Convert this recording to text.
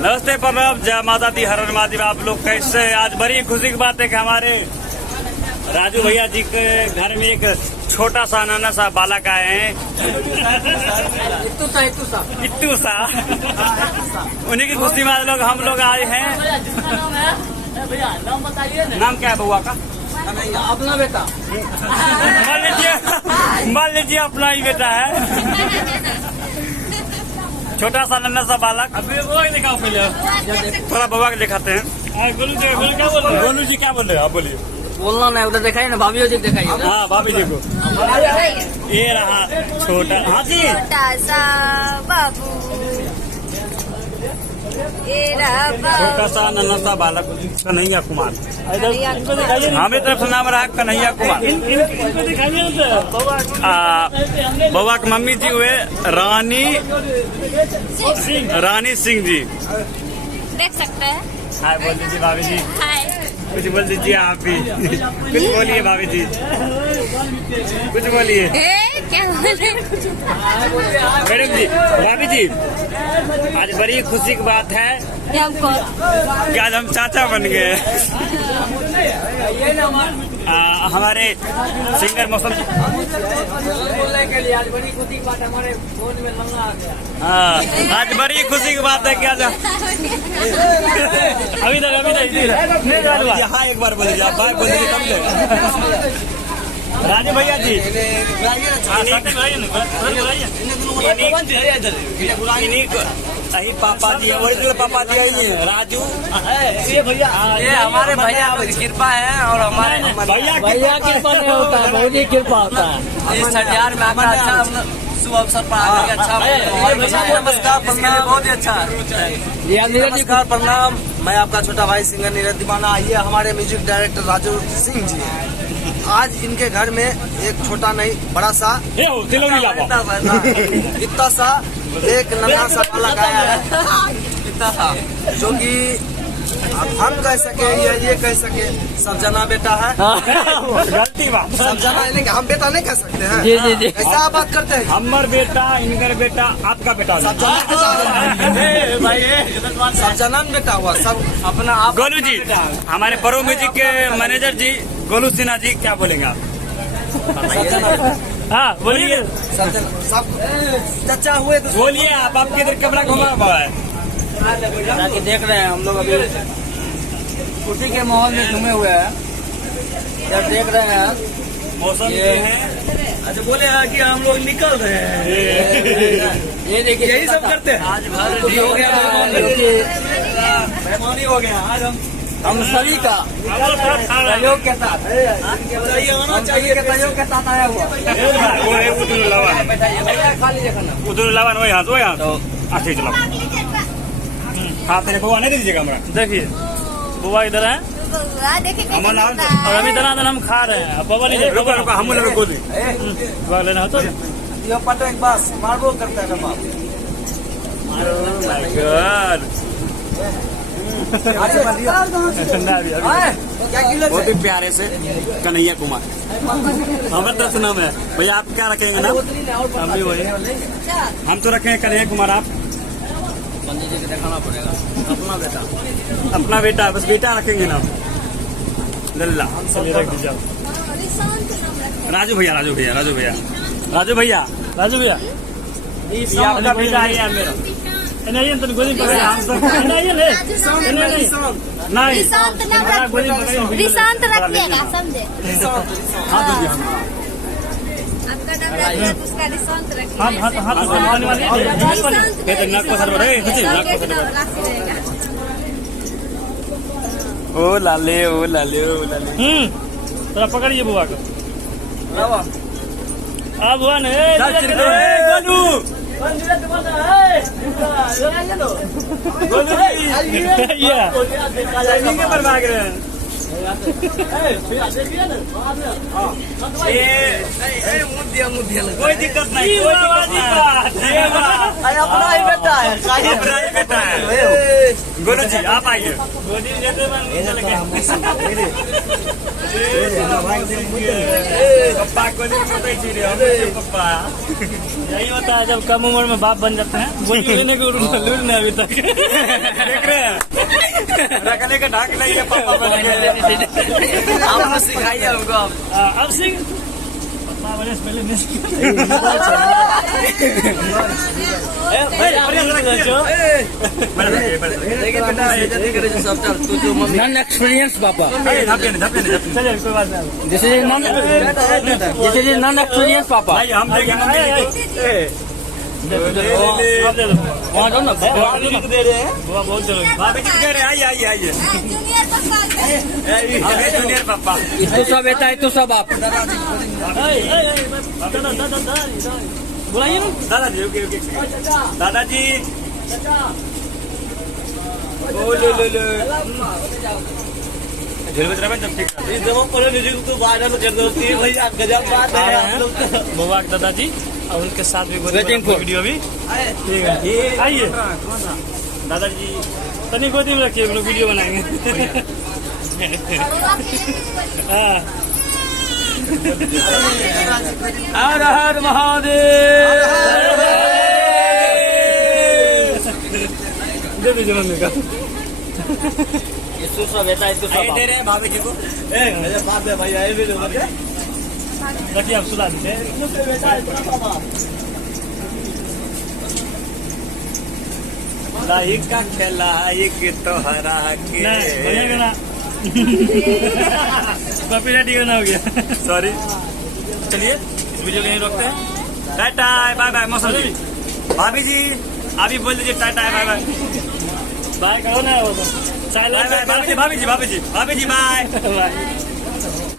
नमस्ते प्रणाम, जय माता दी, हर हर महादेव। आप लोग कैसे हैं? आज बड़ी खुशी की बात है कि हमारे राजू भैया जी के घर में एक छोटा सा नाना सा बालक आए हैं। इट्टू सा उन्हीं की खुशी में हम लोग आए हैं। नाम बताइए। नाम क्या है बउआ का? अपना बेटा। मान लीजिए अपना ही बेटा है। छोटा सा नन्हा सा बालक। अभी बउआ के दिखाओ पहले, थोड़ा बउआ के दिखाते हैं। गोलू जी क्या बोल रहे हैं? गोलू जी क्या बोल रहे हैं? आप बोलिए। बोलना नहीं, उधर दिखाइए ना, भाभी जी दिखाइए। हाँ भाभी जी को। ये रहा छोटा, हाँ जी, छोटा सा बाबू, ये रहा छोटा सा नन्हा सा बालक कन्हैया कुमार। हमें तरफ से नाम रहा कन्हैया कुमार। बउआ की मम्मी जी हुए रानी सिंह जी। देख सकते हैं। हाय बोल दीजिए भाभी जी। हाय, कुछ बोल दीजिए आप भी। कुछ बोलिए भाभी जी, कुछ बोलिए। क्या बोले? मैडम जी, भाभी जी, आज बड़ी खुशी की बात है कि आज हम चाचा बन गए। हमारे सिंगर मौसम बोलने के लिए आज बड़ी खुशी की बात, हमारे फोन में लंगा आ गया। हाँ, आज बड़ी खुशी की बात है कि आज अभी तक हाँ एक बार बोलिए आप, भाई बोलिए तब ले। राजू भैया जी, पापा जी ओरिजिनल पापा जी यही है राजू। ये भैया, ये हमारे भैया की कृपा है और हमारे भैया की कृपा नहीं होता है, बहुत ही कृपा होता है। इस छठियार में आकर अच्छा शुभ अवसर पर आकर अच्छा नमस्कार प्रणाम, बहुत ही अच्छा है। नमस्कार प्रणाम, मैं आपका छोटा भाई सिंगर नीरज दीवाना। ये हमारे म्यूजिक डायरेक्टर राजू सिंह जी हैं। आज इनके घर में एक छोटा नहीं बड़ा सा इतना सा एक नन्हा सा बालक आया है, इतना सा, जो कि हम कह सके या ये कह सके सब जना बेटा है। गलती बात, सब जना है, हम बेटा नहीं कह सकते हैं। जी जी जी, ऐसा आप बात करते हैं। हमार बेटा, इनकर बेटा, आपका बेटा, सब जना बेटा हुआ, सब अपना आप। गोलू जी, हमारे प्रो म्यूजिक के मैनेजर जी गोलू सिन्हा जी, क्या बोलेंगे आप? हाँ बोलिए। सब चचा हुए तो बोलिए आप, आपके इधर कैमरा घुमा हुआ है। जाके देख रहे हैं हम लोग, अभी खुशी के माहौल में घूमे हुए हैं, जब देख रहे हैं मौसम ये है। अच्छा बोले हैं कि हम लोग निकल रहे हैं। ये देखिए यही सब करते हैं। आज हो गया, मेहमानी हो गया। आज हम सभी का सहयोग के साथ, सहयोग के साथ आया हुआ। खा लीजिए खाना, उधर लावन वही हाथ वही हाथ। अच्छा चलो, हाँ तेरे बुआ नहीं दीजिएगा हमारा। देखिए बुआ इधर है, और अभी दना हम खा रहे हैं। बाबा नहीं, रुको रुको, हम लोग गोली लेना तो ये पटो एक बस मारबो करता है बाप। बहुत ही प्यारे से कन्हैया कुमार हमारे तरफ से नाम है। भैया आप क्या रखेंगे नाम? हम भी वही, हम तो रखेंगे कन्हैया कुमार। आप पंडित जी को दिखाना पड़ेगा। अपना बेटा, अपना बेटा, बस बेटा रखेंगे नाम लल्ला। चलिए रख दीजिए। राजू भैया, राजू भैया, राजू भैया, राजू भैया, राजू भैया, ये आपका बेटा है मेरा। नहीं तो गोली पकड़े हम सब नहीं ले, नहीं रिशांत रखिएगा, समझे? हाँ दीजिए, आपका नाम रखिए, उसका रिशांत रखिए। हाँ हाँ हाँ बनने वाली है नाक को सर बड़े नाक को सर। ओ लाले, ओ लाले, ओ लाले। थोड़ा पकड़िए बुआ को। अब बुआ ने गोलू पर भाग रहे हैं। कोई दिक्कत नहीं, अपना ही बेटा है, अपना ही बेटा है। गोलू जी आप आइए पप्पा को पप्पा यही होता है जब कम उम्र में बाप बन जाते हैं गोली लेने को लूट नहीं अभी तक देख रहे हैं रखने का ढाक नहीं है पापा बनेंगे आपने सिखाइए हमको अब सिंह पप्पा बने से पहले नहीं देखिए बेटा बेइज्जती करे जो सब चल तू जो मम्मी नॉन एक्सपीरियंस पापा धपने चलिए कोई बात नहीं दिस इज नॉन एक्सपीरियंस पापा भाई हम देंगे मम्मी आप दे दो वहाँ जाओ ना दे रहे हैं बुआ बहुत जरूरी भाभी जी कह रहे आइए आइए आइए जूनियर पप्पा हमें जूनियर पापा इसको सब बेटा है तो सब आप बुलाइए ना दादाजी ओके ओके दादाजी ओ लो झेल बज रहा है जब ठीक जब पढ़े म्यूजिक तो वायरल कर दो भैया गजब बात है आप लोग बुआ के दादाजी और उनके साथ भी Waiting for- वीडियो भी ठीक है आइए दादाजी तनी गोदी में रखिए हम लोग वीडियो बनाएंगे हाँ हर हर महादेव दे दीजिए मम्मी का इसको सब बेटा इसको सब दे रहे हैं भाभी जी को गजब बात है भैया ये भी लोग रखिए आप सुला दीजिए लाइक का खेला एक तो हरा के नहीं बढ़िया गाना कॉपीराइट गाना हो गया सॉरी चलिए इस वीडियो को यहीं रोकते हैं टाटा बाय बाय मौसम जी भाभी जी अभी बोल दीजिए टाटा बाय बाय बाय करो ना वो तो बाय बाय भाभी जी भाभी जी भाभी जी भाभी जी बाय बाय